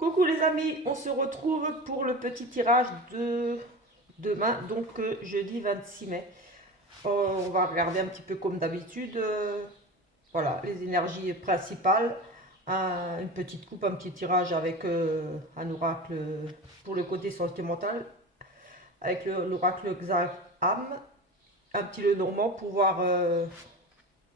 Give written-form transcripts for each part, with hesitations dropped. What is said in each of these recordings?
Coucou les amis, on se retrouve pour le petit tirage de demain, donc jeudi 26 mai. On va regarder un petit peu comme d'habitude, voilà, les énergies principales, une petite coupe, un petit tirage avec un oracle pour le côté sentimental, avec l'oracle Xaham, un petit Lenormand pour voir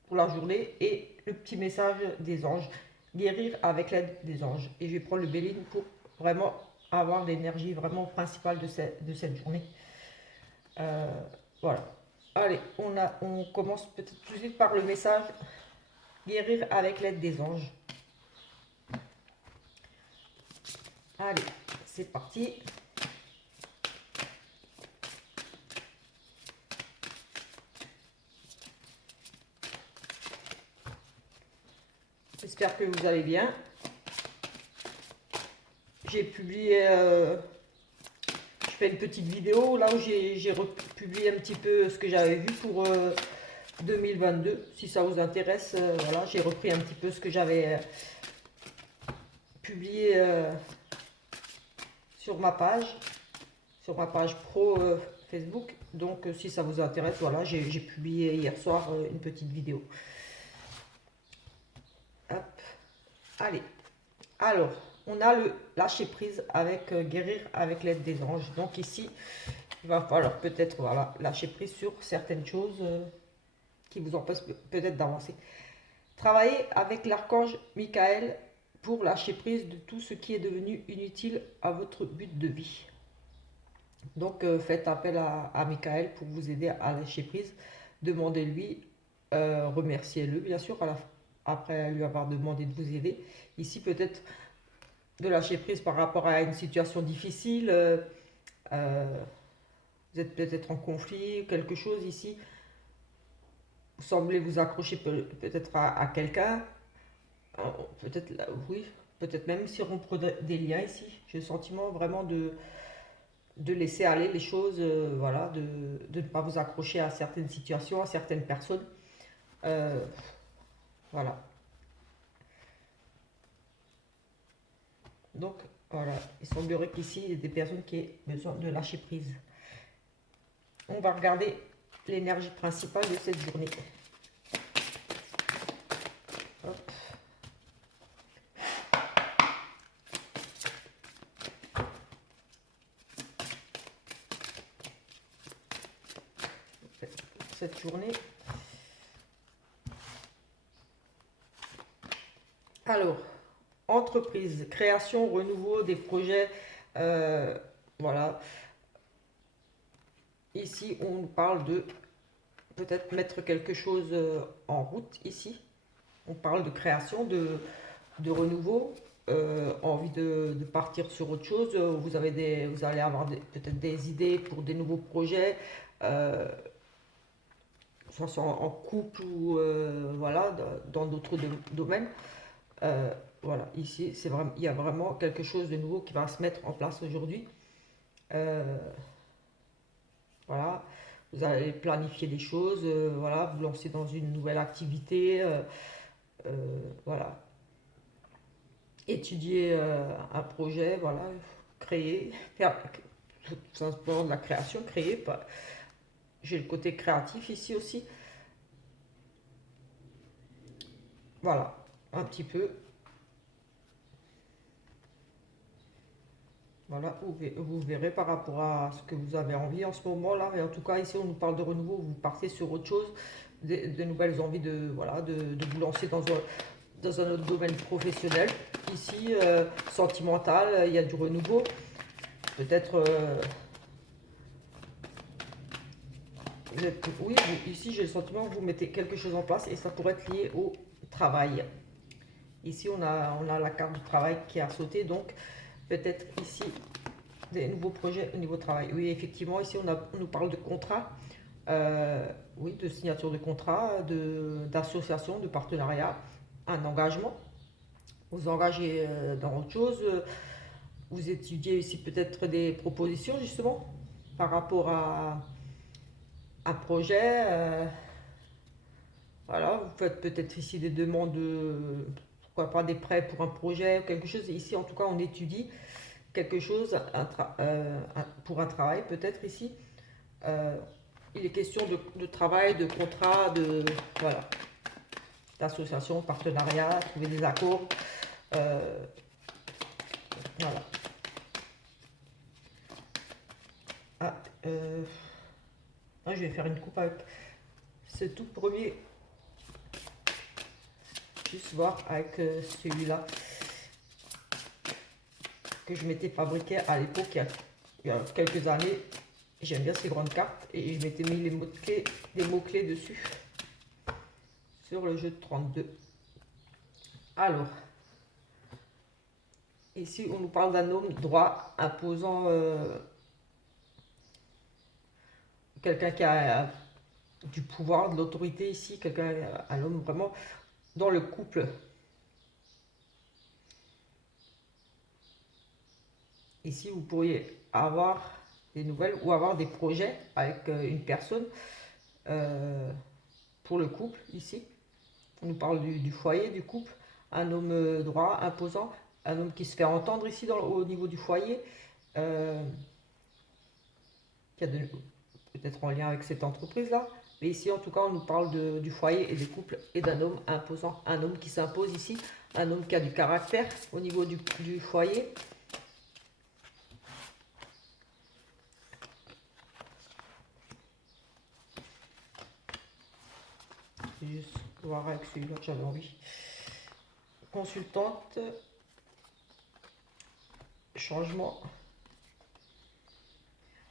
pour la journée et le petit message des anges, guérir avec l'aide des anges. Et je vais prendre le Béline pour vraiment avoir l'énergie vraiment principale de cette journée. Euh, voilà. Allez, on commence peut-être tout de suite par le message guérir avec l'aide des anges. Allez, c'est parti. J'espère que vous allez bien. J'ai publié, je fais une petite vidéo là où j'ai republié un petit peu ce que j'avais vu pour 2022. Si ça vous intéresse, voilà, j'ai repris un petit peu ce que j'avais publié sur ma page pro Facebook. Donc si ça vous intéresse, voilà, j'ai publié hier soir une petite vidéo. Hop. Allez. Alors, on a le lâcher prise avec guérir avec l'aide des anges. Donc ici, il va falloir peut-être voilà, lâcher prise sur certaines choses qui vous empêchent peut-être d'avancer. Travailler avec l'archange Michael pour lâcher prise de tout ce qui est devenu inutile à votre but de vie. Donc faites appel à Michael pour vous aider à lâcher prise. Demandez-lui, remerciez-le bien sûr après lui avoir demandé de vous aider. Ici peut-être de lâcher prise par rapport à une situation difficile. Vous êtes peut-être en conflit, quelque chose ici. Vous semblez vous accrocher peut-être à quelqu'un. Peut-être, oui, peut-être même si rompre des liens ici. J'ai le sentiment vraiment de laisser aller les choses, voilà, de ne pas vous accrocher à certaines situations, à certaines personnes. Euh, voilà. Donc, voilà, il semblerait qu'ici, il y ait des personnes qui aient besoin de lâcher prise. On va regarder l'énergie principale de cette journée. Hop. Cette journée. Alors, entreprise, création, renouveau des projets. Voilà. Ici, on parle de peut-être mettre quelque chose en route ici. On parle de création, de renouveau, envie de partir sur autre chose. Vous allez avoir peut-être des idées pour des nouveaux projets, soit en couple ou voilà, dans d'autres domaines. Voilà, ici, il y a vraiment quelque chose de nouveau qui va se mettre en place aujourd'hui. Euh, voilà, vous allez planifier des choses, voilà, vous lancer dans une nouvelle activité, voilà, étudier un projet, voilà, créer, faire tout simplement de la création, créer. J'ai le côté créatif ici aussi. Voilà, un petit peu. Voilà, vous verrez par rapport à ce que vous avez envie en ce moment-là. Mais en tout cas, ici, on nous parle de renouveau, vous partez sur autre chose, de nouvelles envies voilà, de vous lancer dans un autre domaine professionnel. Ici, sentimental, il y a du renouveau. Peut-être, oui, ici, j'ai le sentiment que vous mettez quelque chose en place et ça pourrait être lié au travail. Ici, on a la carte du travail qui a sauté, donc peut-être ici, des nouveaux projets au niveau travail. Oui, effectivement, ici, on nous parle de contrat, oui, de signature de contrat, d'association, de partenariat, un engagement. Vous engagez dans autre chose. Vous étudiez ici peut-être des propositions, justement, par rapport à un projet. Voilà, vous faites peut-être ici des demandes pourquoi pas des prêts pour un projet, quelque chose. Ici, en tout cas, on étudie quelque chose pour un travail, peut-être ici. Euh, il est question de travail, de contrat, voilà, d'association, partenariat, trouver des accords. euh, voilà. Ah, je vais faire une coupe avec ce tout premier. Juste voir avec celui-là que je m'étais fabriqué à l'époque, il y a quelques années. J'aime bien ces grandes cartes et je m'étais mis des mots-clés dessus sur le jeu de 32. Alors, ici on nous parle d'un homme droit imposant, quelqu'un qui a du pouvoir, de l'autorité ici, un homme vraiment dans le couple. Ici vous pourriez avoir des nouvelles ou avoir des projets avec une personne pour le couple ici. On nous parle du foyer, du couple. Un homme droit, imposant, un homme qui se fait entendre ici au niveau du foyer, euh, qui a peut-être en lien avec cette entreprise-là. Mais ici, en tout cas, on nous parle du foyer et des couples et d'un homme imposant, un homme qui s'impose ici, un homme qui a du caractère au niveau du foyer. Je vais juste voir avec celui-là que j'avais envie. Consultante, changement.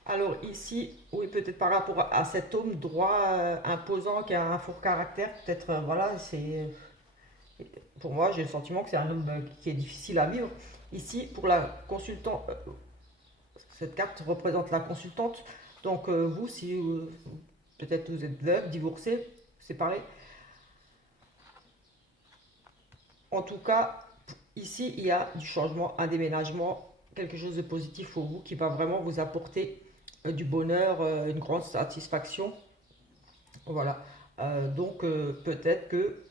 Alors ici, oui, peut-être par rapport à cet homme droit, imposant, qui a un fort caractère, peut-être, voilà, pour moi, j'ai le sentiment que c'est un homme qui est difficile à vivre. Ici, pour la consultante, cette carte représente la consultante. Donc vous, si peut-être vous êtes veuve, divorcé, séparé. En tout cas, ici, il y a du changement, un déménagement, quelque chose de positif pour vous qui va vraiment vous apporter du bonheur, une grande satisfaction. Voilà. Donc peut-être que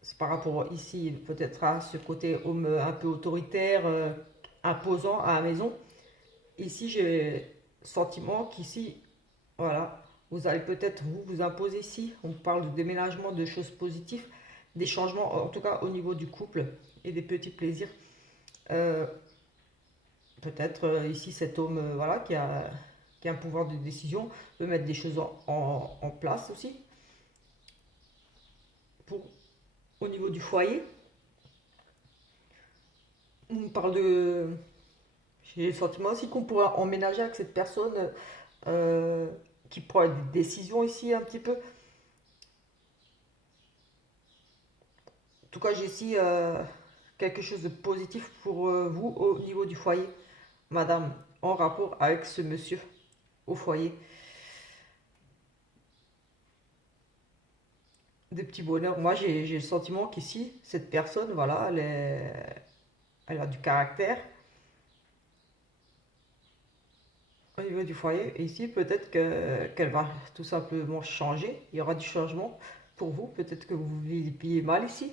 c'est par rapport ici, peut-être à ce côté homme un peu autoritaire, imposant à la maison. Ici, j'ai le sentiment qu'ici, voilà, vous allez peut-être vous imposer ici. On parle de déménagement, de choses positives, des changements, en tout cas au niveau du couple et des petits plaisirs. Euh, Peut-être ici, cet homme voilà, qui a un pouvoir de décision peut mettre des choses en place aussi. Pour, au niveau du foyer, on parle de. J'ai le sentiment aussi qu'on pourra emménager avec cette personne euh, qui prend des décisions ici un petit peu. En tout cas, j'ai ici quelque chose de positif pour vous au niveau du foyer, madame, en rapport avec ce monsieur au foyer. Des petits bonheurs. Moi, j'ai le sentiment qu'ici, cette personne, voilà, elle a du caractère au niveau du foyer. Et ici, peut-être qu'elle va tout simplement changer. Il y aura du changement pour vous. Peut-être que vous viviez mal ici.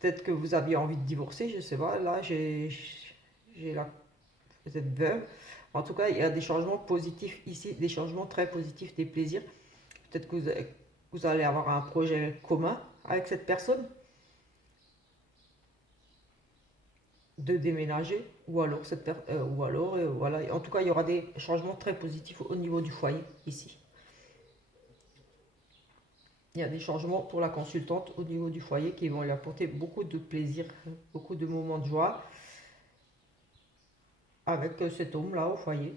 Peut-être que vous aviez envie de divorcer, je sais pas. Là, j'ai la peut-être veuve. En tout cas, il y a des changements positifs ici, des changements très positifs, des plaisirs. Peut-être que vous allez avoir un projet commun avec cette personne, de déménager, ou alors voilà. En tout cas, il y aura des changements très positifs au niveau du foyer ici. Il y a des changements pour la consultante au niveau du foyer qui vont lui apporter beaucoup de plaisir, beaucoup de moments de joie avec cet homme-là au foyer.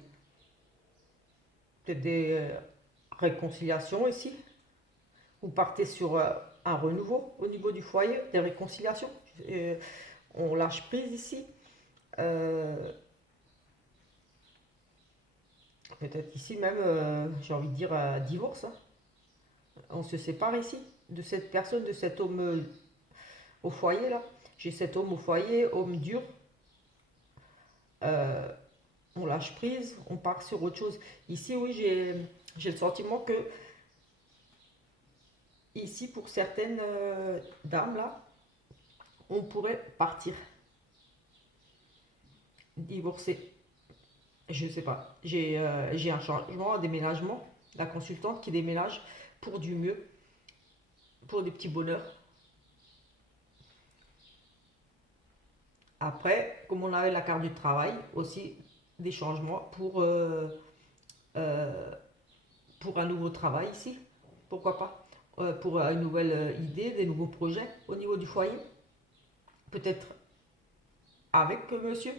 Peut-être des réconciliations ici. Vous partez sur un renouveau au niveau du foyer, des réconciliations. Euh, on lâche prise ici. Euh, Peut-être ici même, j'ai envie de dire, divorce, hein. On se sépare ici de cette personne, de cet homme au foyer là. J'ai cet homme au foyer, homme dur. Euh, on lâche prise, on part sur autre chose. Ici, oui, j'ai le sentiment que ici, pour certaines dames là, on pourrait partir, divorcer. Je sais pas. J'ai un changement, un déménagement. La consultante qui déménage pour du mieux, pour des petits bonheurs. Après, comme on avait la carte du travail, aussi des changements euh, pour un nouveau travail ici. Pourquoi pas? Pour une nouvelle idée, des nouveaux projets au niveau du foyer. Peut-être avec monsieur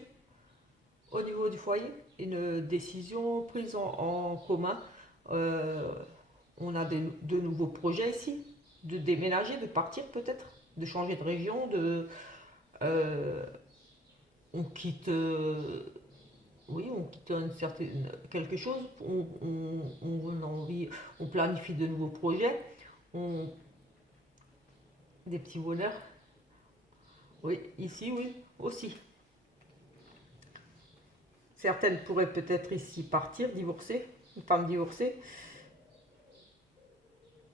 au niveau du foyer. Une décision prise en commun. Euh, on a de nouveaux projets ici. De déménager, de partir peut-être. De changer de région. Euh, on quitte oui, on quitte quelque chose, on a envie, on planifie de nouveaux projets, on, des petits bonheurs. Oui, ici, oui, aussi. Certaines pourraient peut-être ici partir, divorcer, une femme divorcée,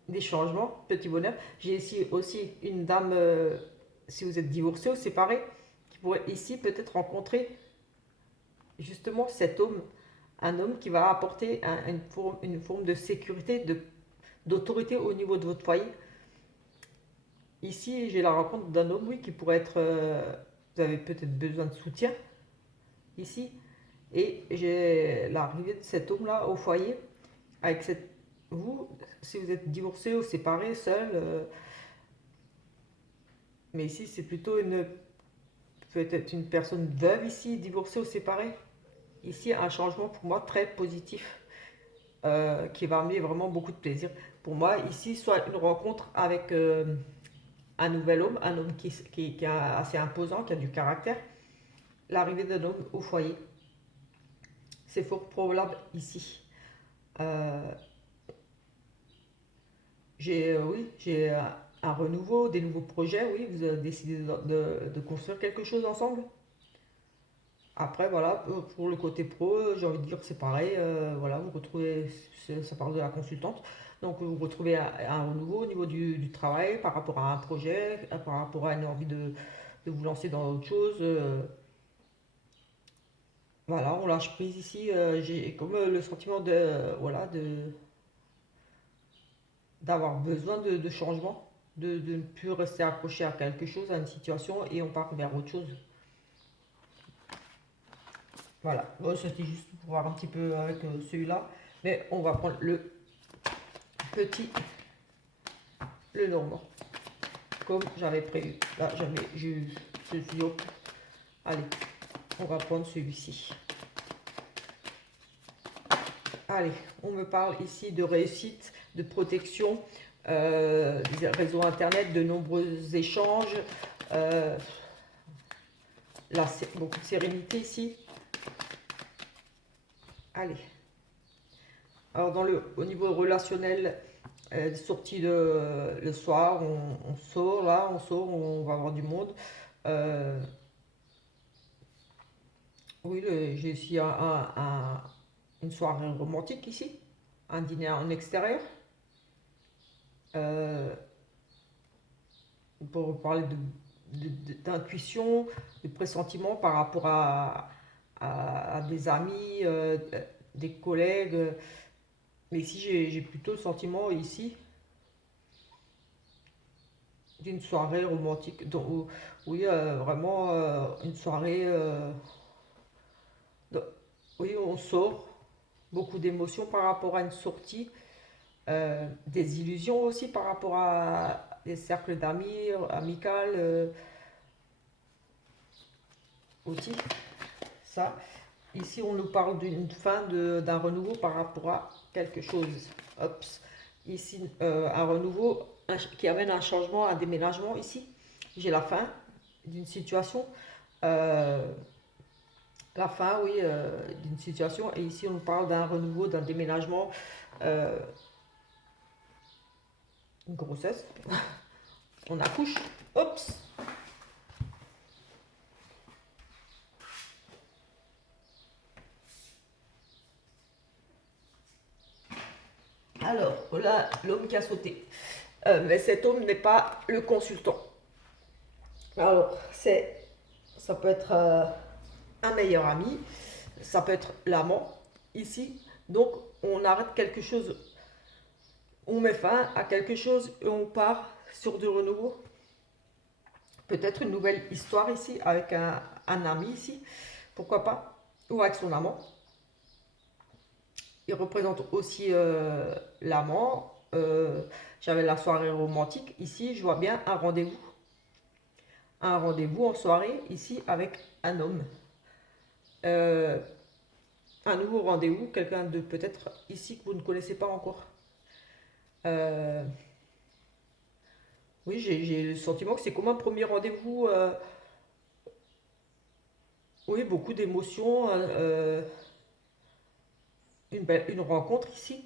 des changements, petits bonheurs. J'ai ici aussi une dame, si vous êtes divorcé ou séparé, qui pourrait ici peut-être rencontrer justement cet homme, un homme qui va apporter une forme de sécurité, d'autorité au niveau de votre foyer. Ici, j'ai la rencontre d'un homme, oui, qui pourrait être. Vous avez peut-être besoin de soutien ici. Et j'ai l'arrivée de cet homme-là au foyer. Avec cette. Vous, si vous êtes divorcé ou séparé, seul. Mais ici, c'est plutôt une. Peut-être une personne veuve ici, divorcée ou séparée. Ici, un changement pour moi très positif. Qui va amener vraiment beaucoup de plaisir. Pour moi, ici, soit une rencontre avec. Un nouvel homme, un homme qui est assez imposant, qui a du caractère, l'arrivée d'un homme au foyer. C'est fort probable ici. Euh, oui, j'ai un renouveau, des nouveaux projets, oui, vous avez décidé de construire quelque chose ensemble. Après, voilà, pour le côté pro, j'ai envie de dire que c'est pareil, voilà, vous retrouvez, ça parle de la consultante, donc vous retrouvez un renouveau au niveau du travail par rapport à un projet, par rapport à une envie de vous lancer dans autre chose. Voilà, on lâche prise ici. J'ai comme le sentiment voilà, d'avoir besoin de changement, de ne plus rester accroché à quelque chose, à une situation, et on part vers autre chose. Voilà, bon, c'était juste pour voir un petit peu avec celui-là. Mais on va prendre le petit, le normand, comme j'avais prévu. Là, j'avais juste ceci. Hop. Allez, on va prendre celui-ci. Allez, on me parle ici de réussite, de protection, des réseaux internet, de nombreux échanges, euh, beaucoup de sérénité ici. Allez. Alors au niveau relationnel, sortie le soir, on sort là, on sort, on va voir du monde. Euh, oui, j'ai ici une soirée romantique ici, un dîner en extérieur. Euh, pour parler d'intuition, de pressentiment par rapport à des amis, des collègues. Mais ici, j'ai plutôt le sentiment ici d'une soirée romantique. Donc, oui, vraiment une soirée. Donc, oui, on sort, beaucoup d'émotions par rapport à une sortie, des illusions aussi par rapport à des cercles d'amis, amicales aussi. Ça, ici, on nous parle d'une fin d'un renouveau par rapport à quelque chose. Hop. Ici, un renouveau qui amène un changement, un déménagement. Ici, j'ai la fin d'une situation. Euh, la fin, oui, d'une situation. Et ici, on nous parle d'un renouveau, d'un déménagement, euh, une grossesse. On accouche. Oups. Alors, voilà l'homme qui a sauté. Mais cet homme n'est pas le consultant. Alors, ça peut être un meilleur ami, ça peut être l'amant ici. Donc, on arrête quelque chose, on met fin à quelque chose et on part sur du renouveau. Peut-être une nouvelle histoire ici avec un ami ici, pourquoi pas, ou avec son amant. Il représente aussi l'amant. J'avais la soirée romantique. Ici, je vois bien un rendez-vous. Un rendez-vous en soirée ici avec un homme. Euh, un nouveau rendez-vous, quelqu'un de peut-être ici que vous ne connaissez pas encore. Euh, oui, j'ai le sentiment que c'est comme un premier rendez-vous. Oui, beaucoup d'émotions. Une rencontre ici.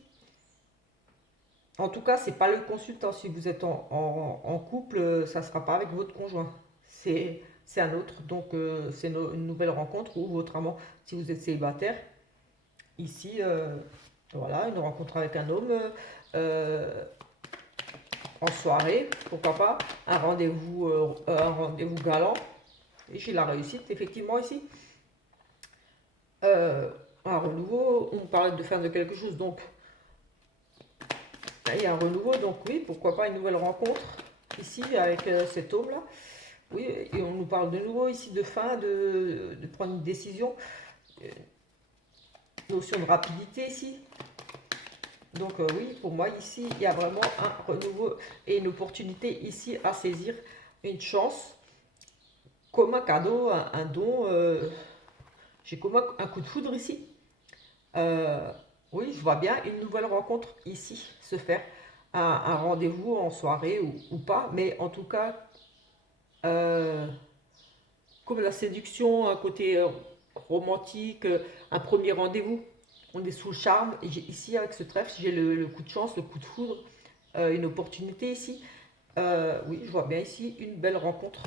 En tout cas, c'est pas le consultant. Si vous êtes en couple, ça ne sera pas avec votre conjoint. C'est un autre. Donc, c'est une nouvelle rencontre ou votre amant. Si vous êtes célibataire, ici, voilà, une rencontre avec un homme euh, en soirée, pourquoi pas. Un rendez-vous galant. Et j'ai la réussite, effectivement, ici. Euh, un renouveau, on parlait de faire de quelque chose. Donc, là, il y a un renouveau. Donc, oui, pourquoi pas une nouvelle rencontre ici avec cet homme-là. Oui, et on nous parle de nouveau ici de fin, de prendre une décision, euh, notion de rapidité ici. Donc oui, pour moi ici, il y a vraiment un renouveau et une opportunité ici à saisir, une chance, comme un cadeau, un don. J'ai comme un coup de foudre ici. Euh, oui, je vois bien une nouvelle rencontre ici se faire, un rendez-vous en soirée ou pas, mais en tout cas, euh, comme la séduction, un côté romantique, un premier rendez-vous. On est sous le charme. Et ici, avec ce trèfle, j'ai le coup de chance, le coup de foudre, une opportunité ici. Oui, je vois bien ici une belle rencontre.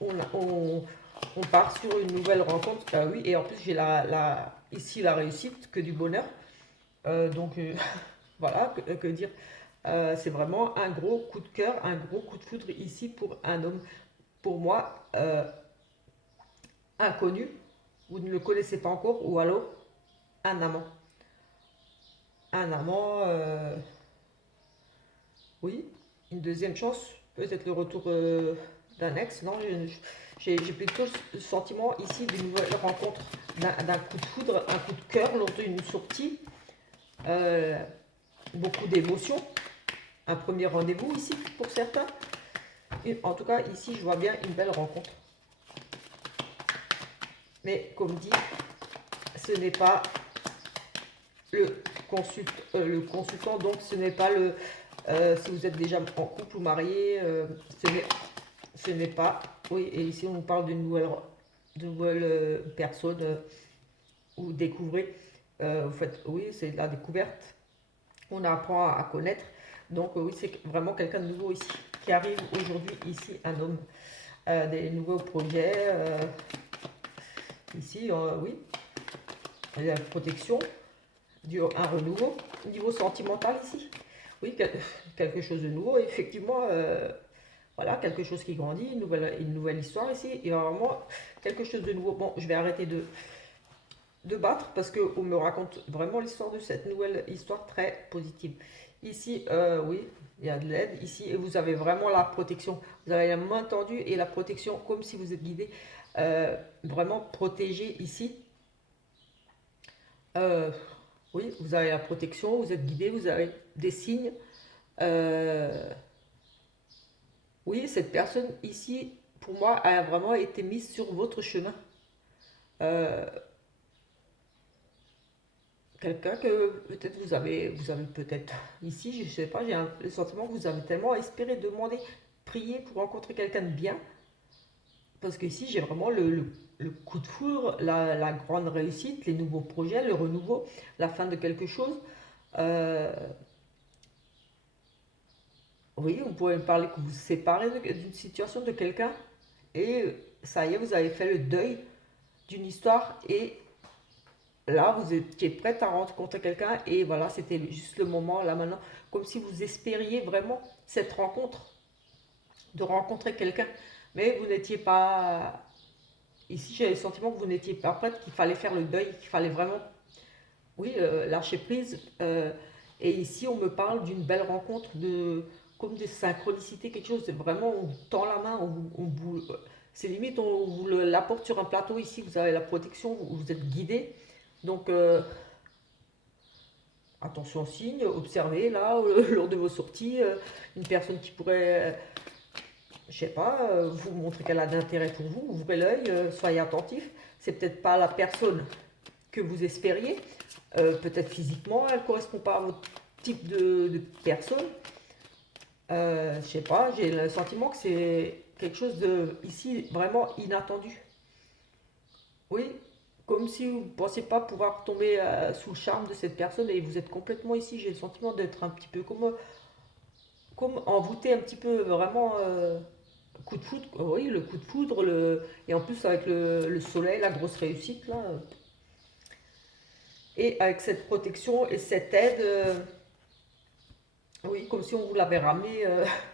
On, on part sur une nouvelle rencontre. Oui, et en plus, j'ai ici la réussite, que du bonheur. Donc, voilà, que dire. C'est vraiment un gros coup de cœur, un gros coup de foudre ici pour un homme. Pour moi, inconnu, vous ne le connaissez pas encore, ou alors un amant. Un amant, oui. Une deuxième chance, peut-être le retour d'un ex. Non, j'ai plutôt le sentiment ici d'une nouvelle rencontre, d'un coup de foudre, un coup de cœur lors d'une sortie. Euh, beaucoup d'émotions. Un premier rendez-vous ici pour certains. Et en tout cas, ici, je vois bien une belle rencontre. Mais comme dit, ce n'est pas le consultant, donc ce n'est pas si vous êtes déjà en couple ou marié, ce n'est pas, oui, et ici on parle d'une nouvelle personne ou découvrez, vous faites, oui, c'est la découverte, on apprend à connaître, donc oui, c'est vraiment quelqu'un de nouveau ici, qui arrive aujourd'hui ici, un homme, des nouveaux projets, ici, oui, la protection, un renouveau, niveau sentimental ici. Oui, quelque chose de nouveau, effectivement, voilà, quelque chose qui grandit, une nouvelle histoire ici. Il y a vraiment quelque chose de nouveau. Bon, je vais arrêter de battre parce qu'on me raconte vraiment l'histoire de cette nouvelle histoire très positive. Ici, oui, il y a de l'aide ici et vous avez vraiment la protection. Vous avez la main tendue et la protection comme si vous êtes guidé, vraiment protégé ici. Euh, oui, vous avez la protection, vous êtes guidé, vous avez des signes. Euh, oui, cette personne ici, pour moi, a vraiment été mise sur votre chemin. Euh, Quelqu'un que peut-être vous avez peut-être ici, je ne sais pas, le sentiment que vous avez tellement espéré, demandé, prié pour rencontrer quelqu'un de bien. Parce que ici, j'ai vraiment le coup de foudre, la grande réussite, les nouveaux projets, le renouveau, la fin de quelque chose. Euh, oui, vous pouvez me parler que vous vous séparez d'une situation de quelqu'un et ça y est, vous avez fait le deuil d'une histoire et là, vous étiez prête à rencontrer quelqu'un et voilà, c'était juste le moment, là maintenant, comme si vous espériez vraiment cette rencontre. de rencontrer quelqu'un, mais vous n'étiez pas... Ici, j'ai le sentiment que vous n'étiez pas prête, qu'il fallait faire le deuil, qu'il fallait vraiment, oui, lâcher prise. Et ici, on me parle d'une belle rencontre, comme des synchronicités, quelque chose de vraiment, on vous tend la main, c'est limite, on vous l'apporte sur un plateau. Ici, vous avez la protection, vous êtes guidé. Donc, attention aux signes, observez là, lors de vos sorties, une personne qui pourrait, je sais pas, vous montrer qu'elle a d'intérêt pour vous, ouvrez l'œil, soyez attentif. C'est peut-être pas la personne que vous espériez, peut-être physiquement, elle ne correspond pas à votre type de personne. Je sais pas, j'ai le sentiment que c'est quelque chose de ici vraiment inattendu. Oui, comme si vous ne pensiez pas pouvoir tomber sous le charme de cette personne et vous êtes complètement ici. J'ai le sentiment d'être un petit peu comme envoûté un petit peu, vraiment coup de foudre. Oui, le coup de foudre, et en plus avec le soleil, la grosse réussite là. Et avec cette protection et cette aide, oui, comme si on vous l'avait ramené,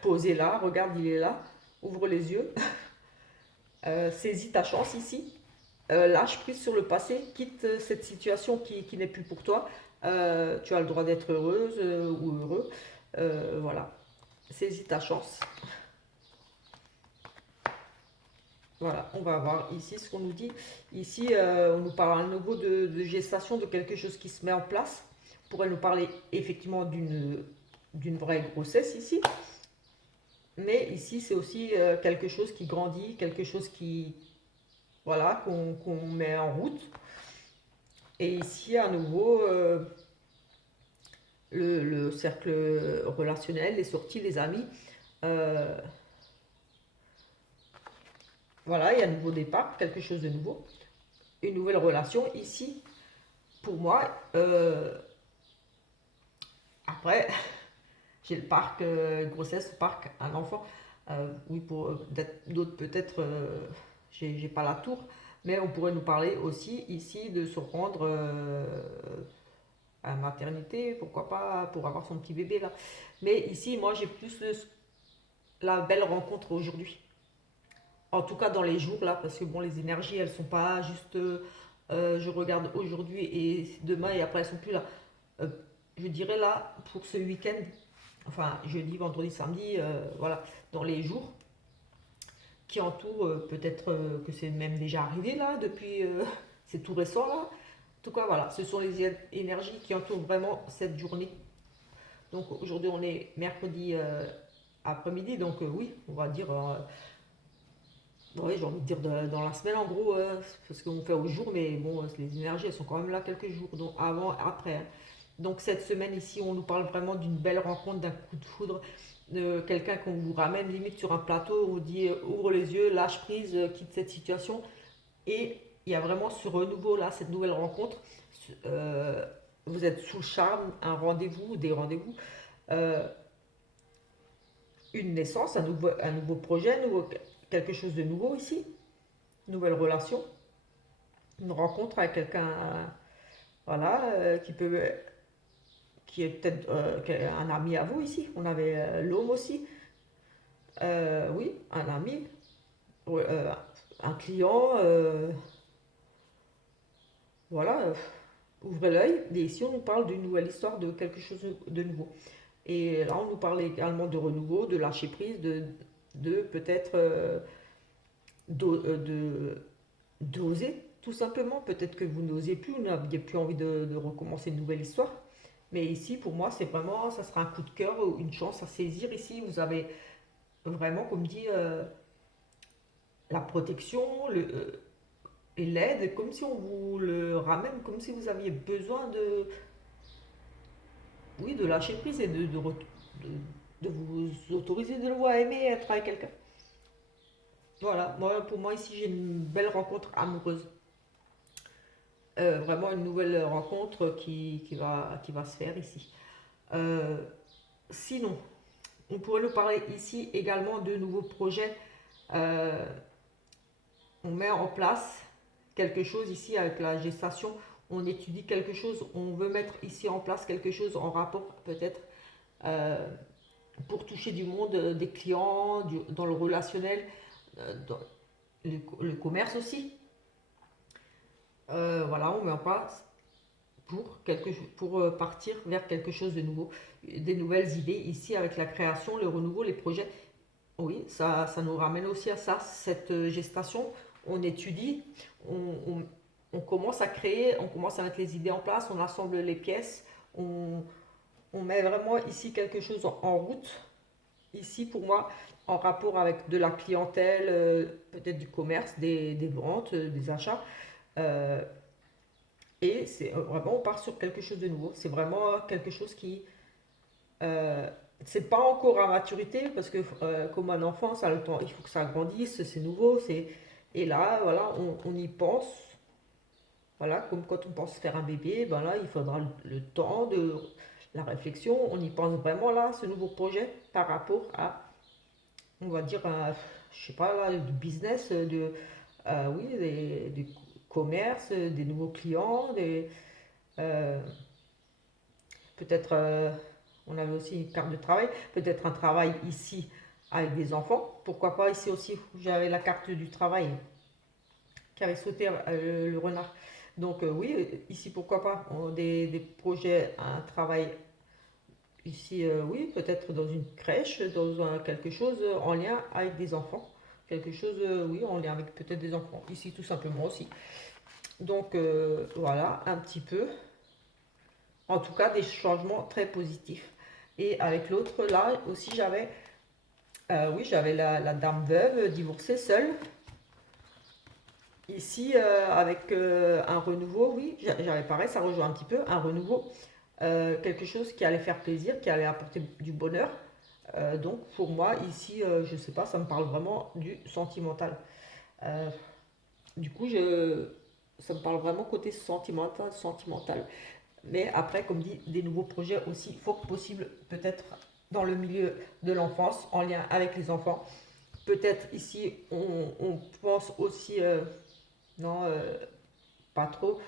posé là, regarde, il est là, ouvre les yeux, saisis ta chance ici. Lâche prise sur le passé, quitte cette situation qui n'est plus pour toi. Tu as le droit d'être heureuse ou heureux. Voilà, saisis ta chance. Voilà, on va voir ici ce qu'on nous dit. Ici, on nous parle à nouveau de gestation, de quelque chose qui se met en place. On pourrait nous parler effectivement d'une vraie grossesse ici. Mais ici, c'est aussi quelque chose qui grandit, quelque chose qui, voilà, qu'on met en route. Et ici, à nouveau, le cercle relationnel, les sorties, les amis. Euh, voilà, il y a un nouveau départ, quelque chose de nouveau. Une nouvelle relation ici, pour moi. Après, j'ai le parc grossesse, parc, un enfant. Oui, pour d'autres peut-être, j'ai pas la tour. Mais on pourrait nous parler aussi ici de se rendre à la maternité, pourquoi pas, pour avoir son petit bébé là. Mais ici, moi, j'ai plus la belle rencontre aujourd'hui. En tout cas, dans les jours là, parce que bon, les énergies, elles sont pas juste je regarde aujourd'hui et demain et après elles sont plus là. Euh, je dirais là, pour ce week-end, enfin jeudi, vendredi, samedi, voilà, dans les jours qui entourent, peut-être que c'est même déjà arrivé là, depuis, c'est tout récent là. En tout cas, voilà, ce sont les énergies qui entourent vraiment cette journée. Donc aujourd'hui, on est mercredi après-midi, donc oui, on va dire, oui, j'ai envie de dire dans la semaine en gros, parce qu'on fait au jour, mais bon, les énergies, elles sont quand même là quelques jours, donc avant, après, hein. Donc cette semaine ici, on nous parle vraiment d'une belle rencontre, d'un coup de foudre, de quelqu'un qu'on vous ramène limite sur un plateau, on vous dit ouvre les yeux, lâche prise, quitte cette situation. Et il y a vraiment ce renouveau là, cette nouvelle rencontre. Euh, vous êtes sous le charme, un rendez-vous, des rendez-vous, euh, une naissance, un nouveau projet, quelque chose de nouveau ici, une nouvelle relation, une rencontre avec quelqu'un, voilà, qui est peut-être un ami à vous ici. On avait l'homme aussi, oui, un ami, ouais, un client, voilà, ouvrez l'œil. Et ici, on nous parle d'une nouvelle histoire, de quelque chose de nouveau. Et là, on nous parle également de renouveau, de lâcher prise, de peut-être d'oser, tout simplement. Peut-être que vous n'osez plus, vous n'aviez plus envie de recommencer une nouvelle histoire. Mais ici, pour moi, c'est vraiment, ça sera un coup de cœur, une chance à saisir. Ici, vous avez vraiment, comme dit, la protection et l'aide, comme si on vous le ramène, comme si vous aviez besoin oui, de lâcher prise et de vous autoriser de nouveau à aimer et être avec quelqu'un. Voilà, moi, pour moi, ici, j'ai une belle rencontre amoureuse. Vraiment une nouvelle rencontre qui va se faire ici. Euh, Sinon, on pourrait nous parler ici également de nouveaux projets. Euh, on met en place quelque chose ici avec la gestation. On étudie quelque chose. On veut mettre ici en place quelque chose en rapport peut-être. euh, pour toucher du monde, des clients, dans le relationnel, dans le commerce aussi. Voilà, on met en place pour partir vers quelque chose de nouveau, des nouvelles idées ici avec la création, le renouveau, les projets. Oui, ça nous ramène aussi à ça, cette gestation. On étudie, on, on- on commence à créer, on commence à mettre les idées en place, on assemble les pièces, on, on met vraiment ici quelque chose en route. Ici, pour moi, en rapport avec de la clientèle, peut-être du commerce, des ventes, des achats. Euh, et c'est vraiment, on part sur quelque chose de nouveau. C'est vraiment quelque chose qui, euh, c'est pas encore à maturité parce que comme un enfant, ça a le temps, il faut que ça grandisse, c'est nouveau, et là, voilà, on y pense. Voilà, comme quand on pense faire un bébé, ben là, il faudra le temps de la réflexion. On y pense vraiment là, ce nouveau projet, par rapport à, on va dire, je sais pas, là, du business, oui, du commerce, des nouveaux clients, euh, peut-être, on avait aussi une carte de travail, peut-être un travail ici avec des enfants. Pourquoi pas ici aussi, j'avais la carte du travail qui avait sauté le renard. Donc oui, ici pourquoi pas, des projets, un travail ici, oui, peut-être dans une crèche, quelque chose en lien avec des enfants. Quelque chose, oui, en lien avec peut-être des enfants, ici tout simplement aussi. Donc voilà, un petit peu, en tout cas des changements très positifs. Et avec l'autre, là aussi oui, j'avais la dame veuve, divorcée, seule. Ici, avec un renouveau, oui, j'avais pareil, ça rejoint un petit peu, un renouveau, quelque chose qui allait faire plaisir, qui allait apporter du bonheur. Donc pour moi, ici, je sais pas, ça me parle vraiment du sentimental. Euh, du coup, ça me parle vraiment côté sentimental, sentimental. Mais après, comme dit, des nouveaux projets aussi fort possible, peut-être dans le milieu de l'enfance, en lien avec les enfants. Peut-être ici, on pense aussi, non, pas trop,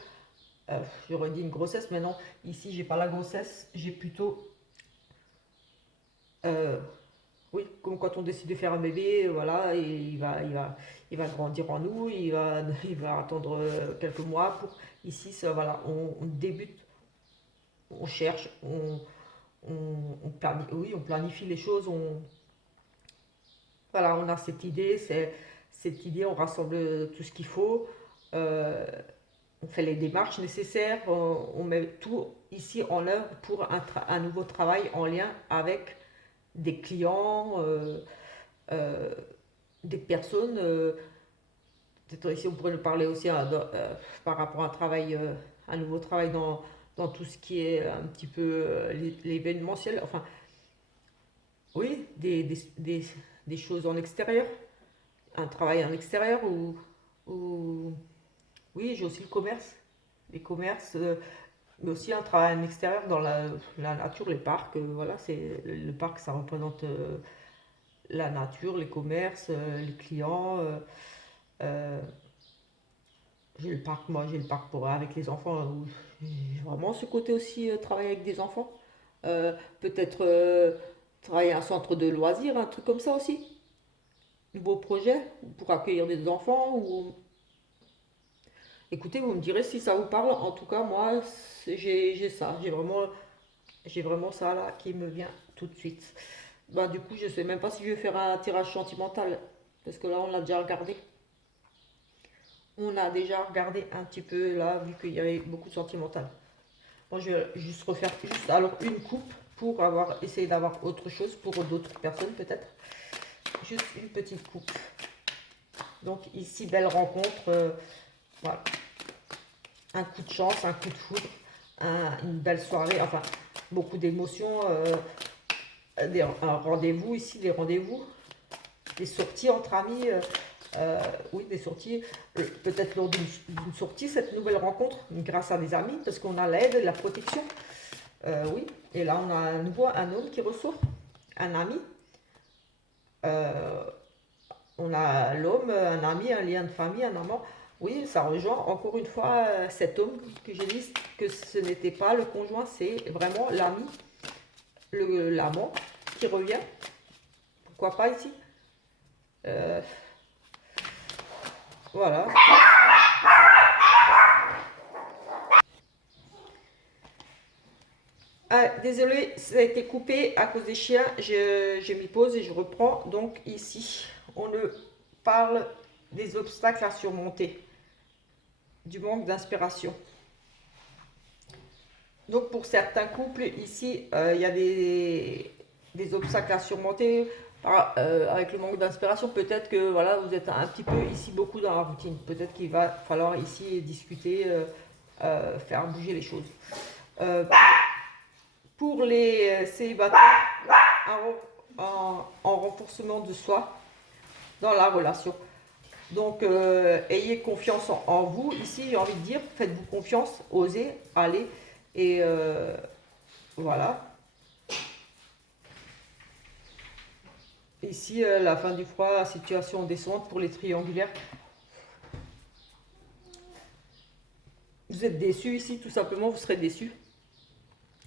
j'aurais dit une grossesse, mais non, ici, j'ai pas la grossesse, j'ai plutôt, euh, oui, comme quand on décide de faire un bébé, voilà, et il va grandir en nous, il va attendre quelques mois pour, ici, ça, voilà, on débute, on cherche, oui, on planifie les choses, voilà, on a cette idée, on rassemble tout ce qu'il faut, euh, on fait les démarches nécessaires, on met tout ici en œuvre pour un nouveau travail en lien avec des clients, euh, des personnes. Peut-être ici on pourrait nous parler aussi par rapport à un travail, un nouveau travail dans tout ce qui est un petit peu l'événementiel. Enfin, oui, des choses en extérieur, un travail en extérieur ou oui, j'ai aussi le commerce, les commerces, mais aussi un travail en extérieur dans la nature, les parcs. Voilà, c'est le parc, ça représente la nature, les commerces, les clients. Euh, j'ai le parc, moi j'ai le parc avec les enfants, où j'ai vraiment ce côté aussi, travailler avec des enfants. Peut-être travailler à un centre de loisirs, un truc comme ça aussi. Nouveau projet pour accueillir des enfants. Écoutez, vous me direz si ça vous parle. En tout cas, moi, j'ai ça. J'ai vraiment ça là qui me vient tout de suite. Bah, du coup, je sais même pas si je vais faire un tirage sentimental. Parce que là, on l'a déjà regardé. On a déjà regardé un petit peu là, vu qu'il y avait beaucoup de sentimental. Bon, je vais juste refaire juste alors une coupe pour essayer d'avoir autre chose pour d'autres personnes peut-être. Juste une petite coupe. Donc ici, belle rencontre. Voilà. Un coup de chance, un coup de foudre, une belle soirée, enfin beaucoup d'émotions. Un rendez-vous ici, des rendez-vous, des sorties entre amis. Oui, des sorties, peut-être lors d'une sortie, cette nouvelle rencontre, grâce à des amis, parce qu'on a l'aide, la protection. Oui, et là on a à nouveau un homme qui ressort, un ami. Euh, on a l'homme, un ami, un lien de famille, un amant. Oui, ça rejoint encore une fois cet homme que j'ai dit que ce n'était pas le conjoint, c'est vraiment l'ami, l'amant. qui revient. Pourquoi pas ici? Voilà. Ah, désolé, ça a été coupé à cause des chiens. Je m'y pose et je reprends. Donc ici, on ne parle des obstacles à surmonter, du manque d'inspiration. Donc pour certains couples, ici, il y a des obstacles à surmonter avec le manque d'inspiration. Peut-être que voilà, vous êtes un petit peu ici beaucoup dans la routine. Peut-être qu'il va falloir ici discuter, faire bouger les choses. Pour les célibataires, en renforcement de soi dans la relation. Donc, ayez confiance en vous. Ici, j'ai envie de dire, faites-vous confiance, osez, allez. Et voilà. Ici, la fin du froid, situation descendante pour les triangulaires. Vous êtes déçus ici, tout simplement, vous serez déçus.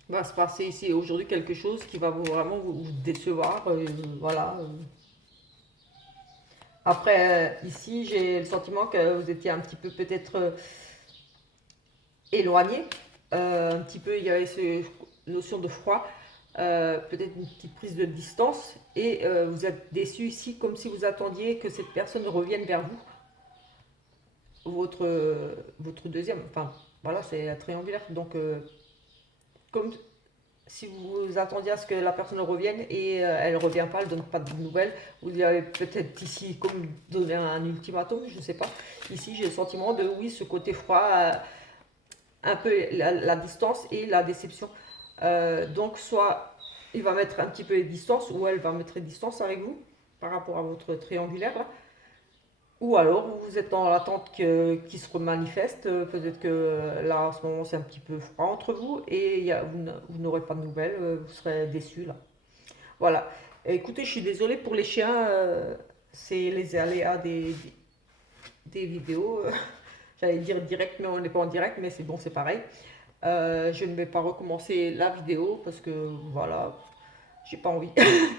Il va se passer ici aujourd'hui quelque chose qui va vraiment vous décevoir. Voilà. Après, ici, j'ai le sentiment que vous étiez un petit peu peut-être éloigné. Un petit peu, il y avait cette notion de froid. Peut-être une petite prise de distance. Et vous êtes déçu ici, comme si vous attendiez que cette personne revienne vers vous. Votre deuxième. Enfin, voilà, c'est triangulaire. Donc, comme si vous attendiez à ce que la personne revienne et elle ne revient pas, elle ne donne pas de nouvelles, vous lui avez peut-être ici comme donné un ultimatum, je ne sais pas. Ici, j'ai le sentiment de, oui, ce côté froid, un peu la distance et la déception. Donc, soit il va mettre un petit peu de distance, ou elle va mettre de distance avec vous par rapport à votre triangulaire, là. Ou alors, vous êtes dans l'attente qu'il se remanifeste. Peut-être que là, en ce moment, c'est un petit peu froid entre vous et vous n'aurez pas de nouvelles. Vous serez déçus là. Voilà. Écoutez, je suis désolée pour les chiens. C'est les aléas des vidéos. J'allais dire direct, mais on n'est pas en direct, mais c'est bon, c'est pareil. Je ne vais pas recommencer la vidéo parce que voilà, j'ai pas envie.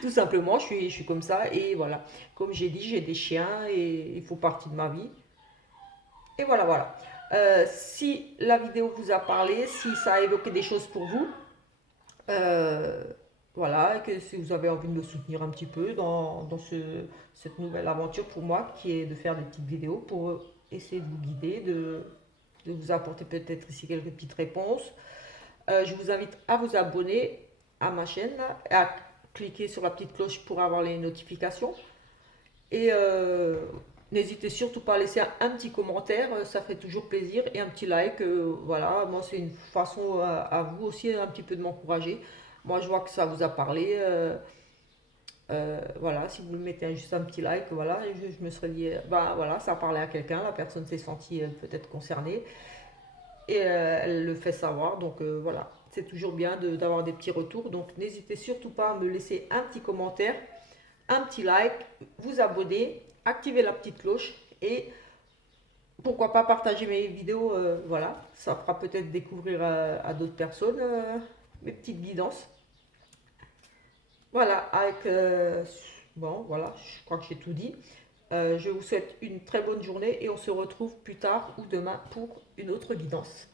Tout simplement, je suis comme ça. Et voilà, comme j'ai dit, j'ai des chiens et il faut partie de ma vie. Et voilà, voilà. Si la vidéo vous a parlé, si ça a évoqué des choses pour vous, euh, voilà, et que si vous avez envie de me soutenir un petit peu dans cette nouvelle aventure pour moi, qui est de faire des petites vidéos pour essayer de vous guider, de vous apporter peut-être ici quelques petites réponses. Je vous invite à vous abonner à ma chaîne, à cliquer sur la petite cloche pour avoir les notifications. Et n'hésitez surtout pas à laisser un petit commentaire, ça fait toujours plaisir. Et un petit like, voilà, moi c'est une façon à vous aussi un petit peu de m'encourager. Moi je vois que ça vous a parlé. Voilà, si vous me mettez juste un petit like, voilà, je me serais dit, bah voilà, ça a parlé à quelqu'un, la personne s'est sentie peut-être concernée et elle le fait savoir. Donc voilà, c'est toujours bien d'avoir des petits retours. Donc n'hésitez surtout pas à me laisser un petit commentaire, un petit like, vous abonner, activer la petite cloche et pourquoi pas partager mes vidéos. Voilà, ça fera peut-être découvrir à d'autres personnes mes petites guidances. Voilà, bon, voilà, je crois que j'ai tout dit. Je vous souhaite une très bonne journée et on se retrouve plus tard ou demain pour une autre guidance.